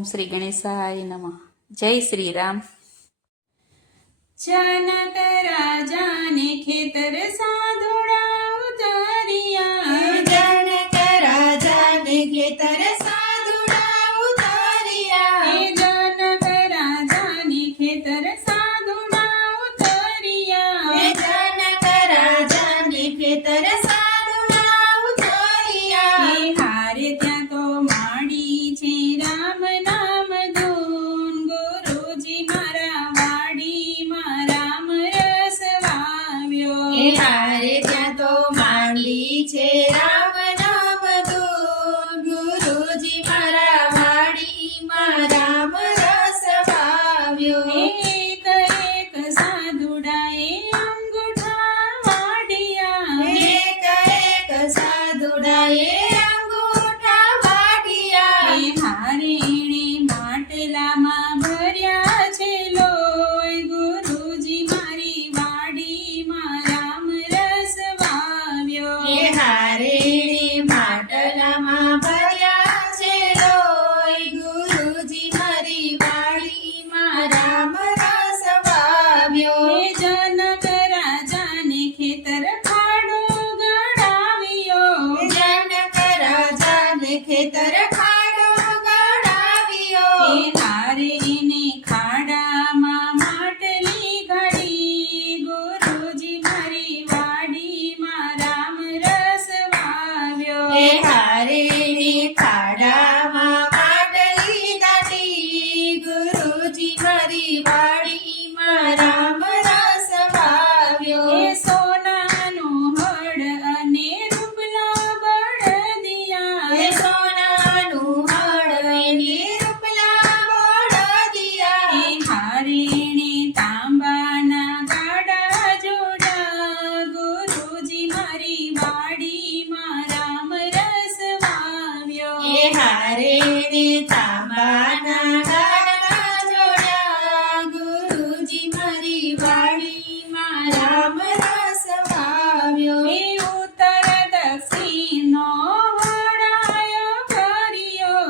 ઓમ શ્રી ગણેશાય નમઃ. જય શ્રી રામ. जनक राजा ने खेतर साधुड़ा उतारिया। जनक राजा ने खेतर साधुड़ा उतारिया। जनक राजा ने खेतर साधुड़ा उतारिया। जनक राजा ने खेतर साधुड़ा उतारिया। हारे त्या तो माड़ी छे राम नाम धून। गुरुजी मारा वाड़ी मा राम रस वाव्यो। हारे ત્યાં તો માંડલી છે રામ નામ ધૂન. ગુરુજી મારા વાડીમાં રામ રસ વાવ્યો. એક એક સાધુડાએ અંગૂઠા વાઢિયા। એક એક સાધુડાએ અંગૂઠા વાઢિયા. હારે એણે માટલામાં ભર્યા છે લોહી। ગુરુજી મારી વાડીમાં રામ રસ વાવ્યો। હારેણી માટલામાં ભર્યા છે લોહી. ગુરુજી મારી વાડીમાં રામ રસ વાવ્યો. જનક રાજાને ખેતર ખાડો ગળાવ્યો। જનક રાજાને ખેતર ખાડો ગળાવ્યો. હારે એને ખાડામાં માટલી ઘડી। ગુરુજી મારી વાડીમાં રામ રસ વાવ્યો। હારેણી ખાડામાં માટલી દાટી. ગુરુજી મારી વાડીમાં રામ રસ વાવ્યો. સોનાનું હળ અને રૂપલા બળદિયા। સોનાનું હળ એની રૂપલા બળદિયા. હારે એણે તાંબાના ગાડા જોડા। ગુરુજી મારી વાડીમાં રામ રસ વાવ્યો। હારેણી તાંબાના ગાડા જોડ્યા. ગુરુજી મારી વાડીમાં રામ રસ વાવ્યો. ઉત્તર દક્ષિણનો વડાયો કર્યો।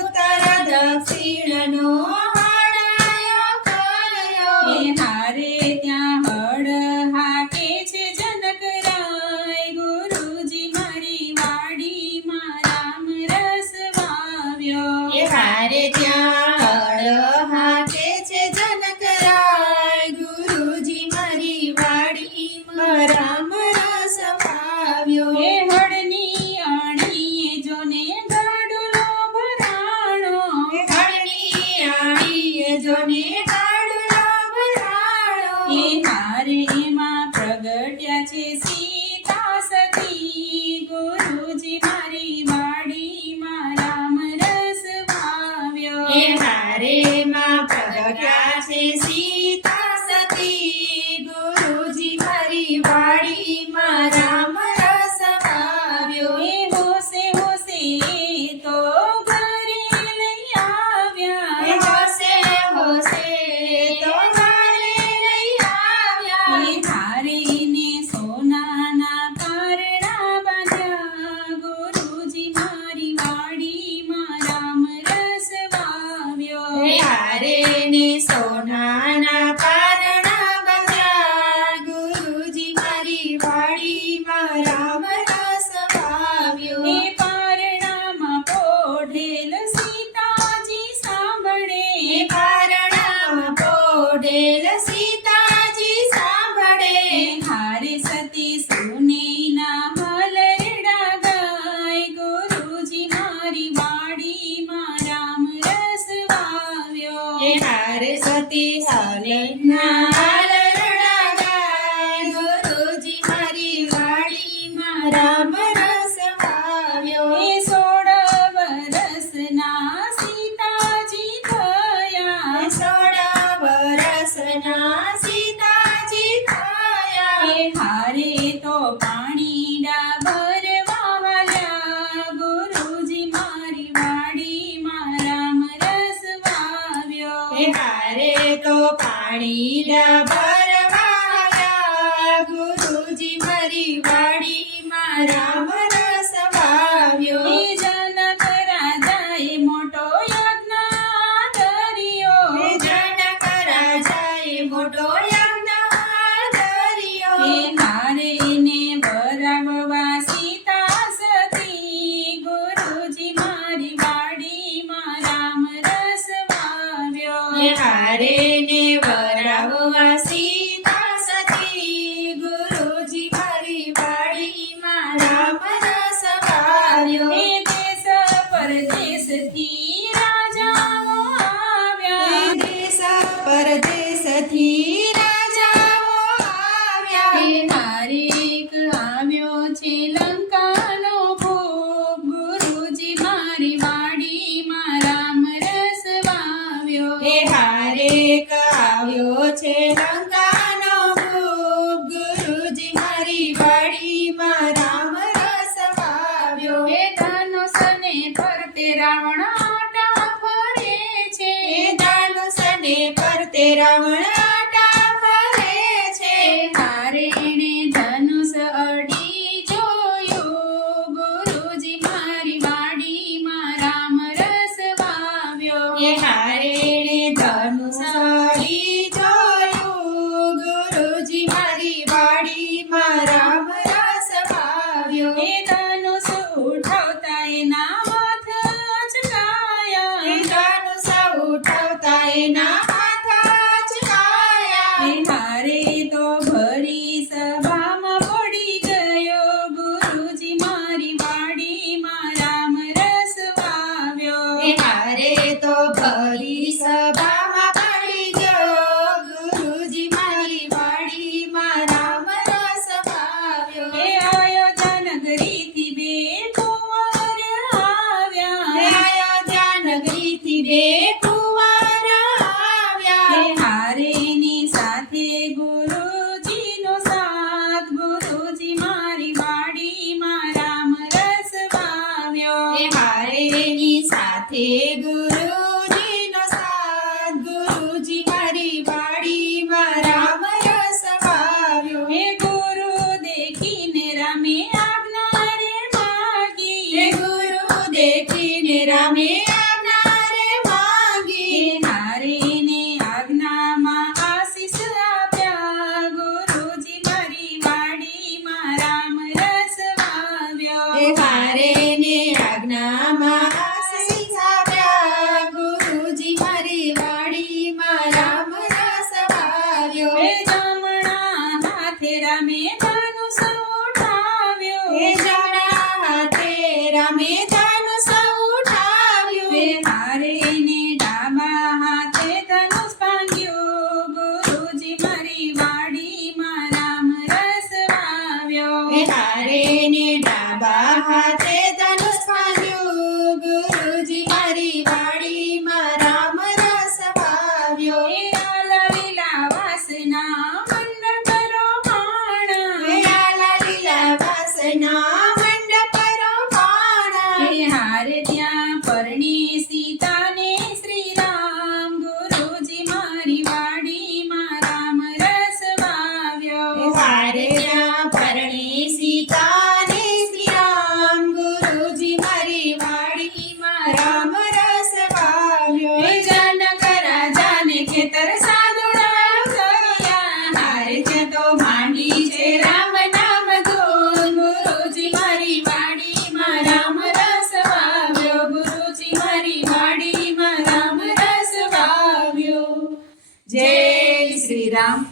ઉત્તર દક્ષિણનો હળાયો કર્યો. હારે ત્યાં હળ હાકે છે જનકરાય। ગુરુજી મારી વાડીમાં રામ રસ વાવ્યો। હારે ત્યાં હળ હાકે છે જનકરાય. ગુરુજી મારી વાડીમાં રામ રસ વાવ્યો. હળની અણીએ જોને ગાડુલો ભરાણો। હળની આણીએ જોને ગાડુલો ભરાણો. હારે એમાં પ્રગટ્યા છે સીતા સતી। ગુરુજી મારી વાડીમાં રામ રસ વાવ્યો। હારેમાં પ્રગટ્યા છે સીતા સતી. ગુરુજી મારી વાડીમાં રામ રસ વાવ્યો. હોશે હોશે એ તો ઘરે લઈ આવ્યા। હોશે હોશે તો ઘરે લઈ આવ્યા. હારે એને સોનાના પારણા બાંધ્યા। ગુરુજી મારી વાડીમાં રામ રસ વાવ્યો। હારેને સોનાના પારણા બાંધ્યા. ગુરુજી મારી વાડીમાં ગુરુજીનો સાથ ગુરુજી મારી વાડીમાં રામ રસ વાવ્યો એ હારેની સાથે ગુરુજીનો સાથ ગુરુજી મારી વાડીમાં રામ રસ વાવ્યો હે ગુરુ દેખીને રામે આજ્ઞા રે માગી હે ગુરુ દેખીને રામે આજ્ઞા રે માગી હારેને આજ્ઞામાં આશીષ આપ્યા ગુરુજી મારી વાડીમાં રામ રસ વાવ્યો હે હારેને આજ્ઞામાં આશીષ આપ્યા ગુરુજી મારી વાડીમાં રામ રસ વાવ્યો હે જમણા હાથે રામે ધનુષ ઉઠાવ્યો હે જમણા હાથે રામે ધનુષ ઉઠાવ્યું હે હારેને ડાબા હાથે ધનુષ ભાંગ્યું ગુરુજી મારી વાડીમાં રામ રસ વાવ્યો હે હારેને ડાબા હાથે ધનુષ ભાંગ્યું ગુરુજી મારી વાડીમાં રામ રસ વાવ્યો હે આલા લીલા વાસના મંડળ કરો માણા હે આલા લીલા વાસના મંડપ રોપાણા હે હારે ત્યાં પરણી સીતાને શ્રી રામ ગુરુજી મારી વાડીમાં રામ રસ વાવ્યો હે હારે ત્યાં પરણી સીતાને શ્રી રામ ગુરુજી મારી વાડીમાં રામ રસ વાવ્યો હે જનક રાજાને ખેતર સાદુડા કર્યા હારે ત્યાં તો માંડી છે રામ નામ ધૂન ગુરુજી મારી વાડીમાં રામ રસ વાવ્યો ગુરુજી મારી વાડીમાં રામ રસ વાવ્યો જય શ્રી રામ